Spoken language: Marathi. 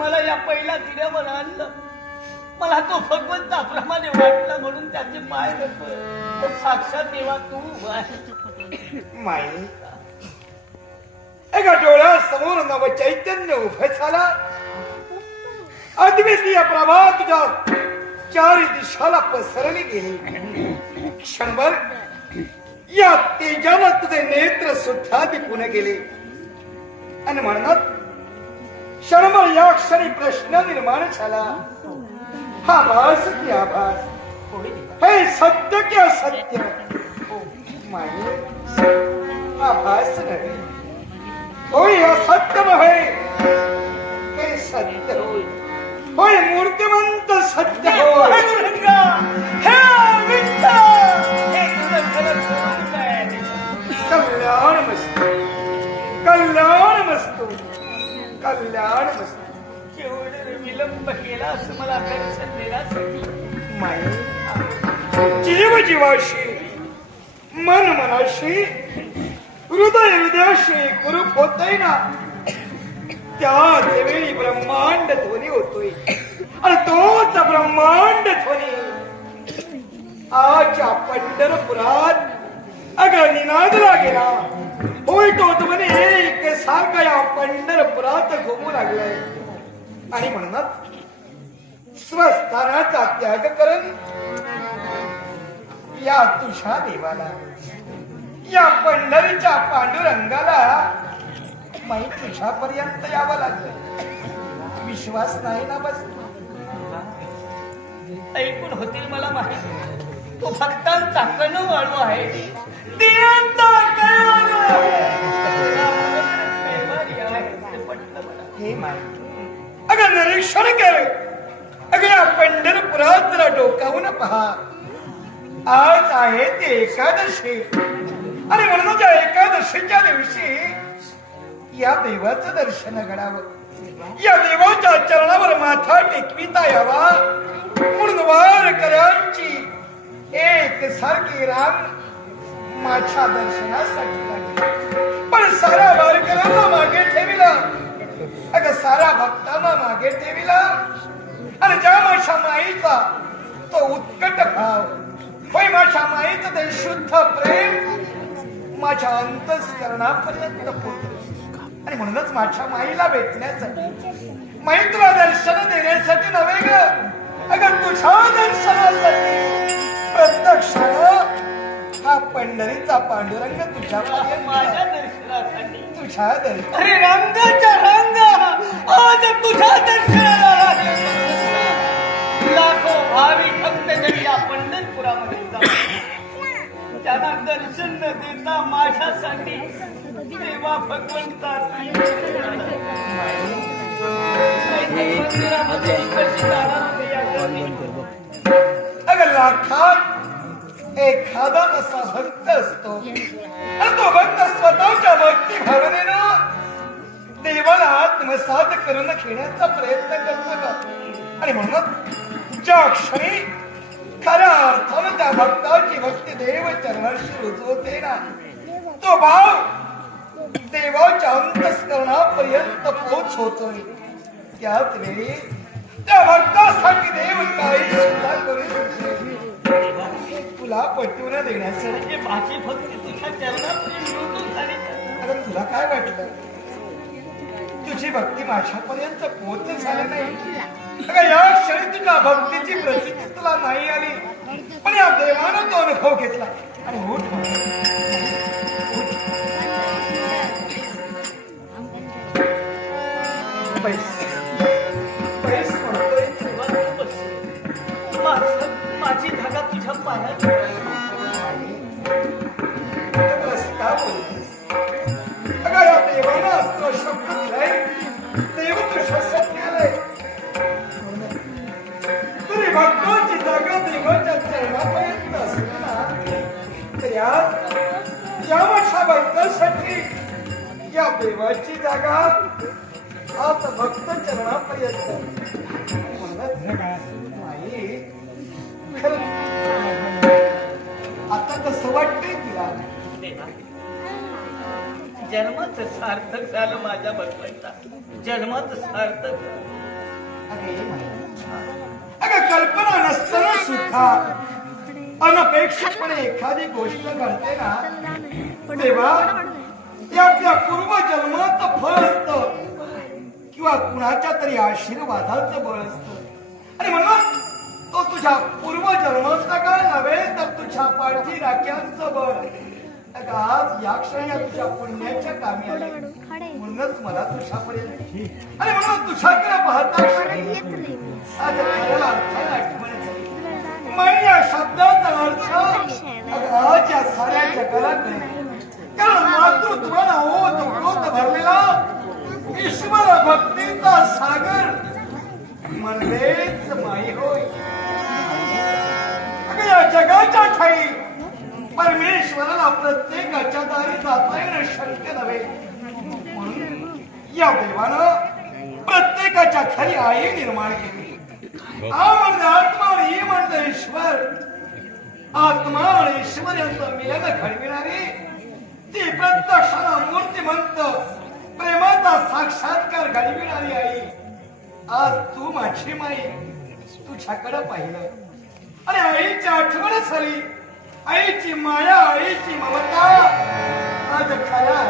मला या पहिल्या तिऱ्यावर आणलं. मला तो भगवंताप्रमाणे वाटला म्हणून त्याचे पाय धरतोय साक्षात देवा तू माई. एका डोळ्यासमोर नव चैतन्य उभे झाला. अद्वितीय प्रभा तुझ्या चारी दिशाला पसरली गेली. क्षणभर या तेजाला तुझे नेत्र सुद्धा दिपून गेले. आणि म्हणत क्षणी प्रश्न निर्माण झाला हा भास की आभास. हे सत्य की असत्य। माये आभास नव्हे होय असत्य नव्हे हे सत्य होय होय मूर्तिमंत सत्य हे होय. कल्याण मस्तू। कल्याण मस्तू। कल्याण केवढ विलंब केला असं मला दर्शन देण्यासाठी जीव जीवाशी मन मनाशी हृदय हृदयाशी कुरूप होतय ना त्या वेळी ब्रह्मांड ध्वनी होतोय. आणि तोच ब्रह्मांड ध्वनी आजच्या पंढरपुरात अगं निनादला गेला. होय तो म्हणे एक सारखा या पंढरपुरात घुमू लागलाय. आणि म्हणूनच स्वस्थानाचा त्याग करण या तुझ्या देवाला या पंढरीच्या पांडुरंगाला माही तुझ्यापर्यंत यावं लागलं विश्वास नाही ना बस. ऐकून होतील मला माहिती. तो भक्तांचा कणू वाळू आहे. अगं निरीक्षण कर अगं या पंढरपुरात जरा डोकावून पहा. आज आहे ते एकादशी. आणि म्हणून त्या एकादशीच्या दिवशी या देवाचं दर्शन घडावं. या देवाच्या चरणावर माथा टेकविता यावा. म्हणून वारकऱ्यांची एक सारखी राम माझ्या दर्शनासाठी लागले. पण सारा वारकऱ्यांना मागे ठेविला. अगं सारा भक्तांना मागे ठेविला. आणि ज्या माझ्या माईचा तो उत्कट भाव होय माझ्या माईचं ते शुद्ध प्रेम माझ्या अंतस्करणापर्यंत पोहोचले. आणि म्हणूनच माझ्या माईला भेटण्यासाठी माई दर्शन देण्यासाठी नव्हे ग? अगं तुझ्या दर्शनासाठी पंढरीचा पांडुरंग तुझ्या माझ्या दर्शनासाठी तुझ्या दर्शन अरे रंगाच्या रंग आज तुझ्या दर्शनाला. लाखो भाविक भक्तजन या पंढरपुरामध्ये जातात. त्यांना दर्शन न देता माझ्यासाठी देवा भगवंता? अगं लाखात एखादा असा भक्त असतो. आणि तो भक्त स्वतःच्या भक्ती भावनेनं देवाला आत्मसात करून घेण्याचा प्रयत्न करतो ग. आणि म्हणून ज्या क्षणी खऱ्या अर्थानं त्या भक्ताची भक्ती देव चरणाशी रुजवते ना तो भाव देवाच्या अंतस्करणापर्यंत पोच होतोय त्याच वेळी त्या भक्तासाठी देव काही सुद्धा करू शकते तुला पटवून देण्यासाठी माझी भक्ती तुझ्या तर. अगं तुला काय वाटलं तुझी भक्ती माझ्यापर्यंत पोहोच झाली नाही. या क्षणी तुझ्या भक्तीची प्रसिद्धी तुला नाही आली. पण या देवानं तो अनुभव घेतला. आणि उठ. पैसे. पैसे या देवाची जागा आज भक्त चरणापर्यंत माई खरं आता कसं वाटतंय तुला. देवा, जन्मच सार्थक झालं माझ्या भगवंता. जन्मच सार्थक. अगं कल्पना नसताना सुद्धा अनपेक्षितपणे एखादी गोष्ट घडते ना. तेव्हा ते आपल्या पूर्वजन्माचं फळ असत. किंवा कुणाच्या तरी आशीर्वादाचं बळ असत. आणि म्हणून तो तुझ्या पूर्वजन्माचा काळ नव्हे तर तुझ्या पाठी राख्यांचं बळ आज या क्षणी तुझ्या पुण्याच्या कामी आले. म्हणूनच मला तुझ्यापर्यंत आणि म्हणून तुझ्याकडे पाहता आज खऱ्या अर्थाने आठवण झाली या शब्दाचा अर्थ आज या साऱ्या जगाला कळेल. कारण मातृत्वानं ओत प्रोत भरलेला ईश्वर भक्तीचा सागर. म्हणजेच माई हो. परमेश्वराला प्रत्येकाच्या दारी जाता येणं शक्य नव्हे. म्हणून या देवानं प्रत्येकाच्या खरी आई निर्माण केली. आ म्हणजे आत्मा आणि ई म्हणजे ईश्वर. आत्मा आणि ईश्वर यांचं मिलन घडविणारी ती प्रत्यक्षाला मूर्तिमंत प्रेमाचा साक्षात्कार घडविणारी आई. आज तू माझी माई तुझ्याकडे पाहिलं. आणि आईची आठवण झाली. आईची माया आईची ममता. आज खरा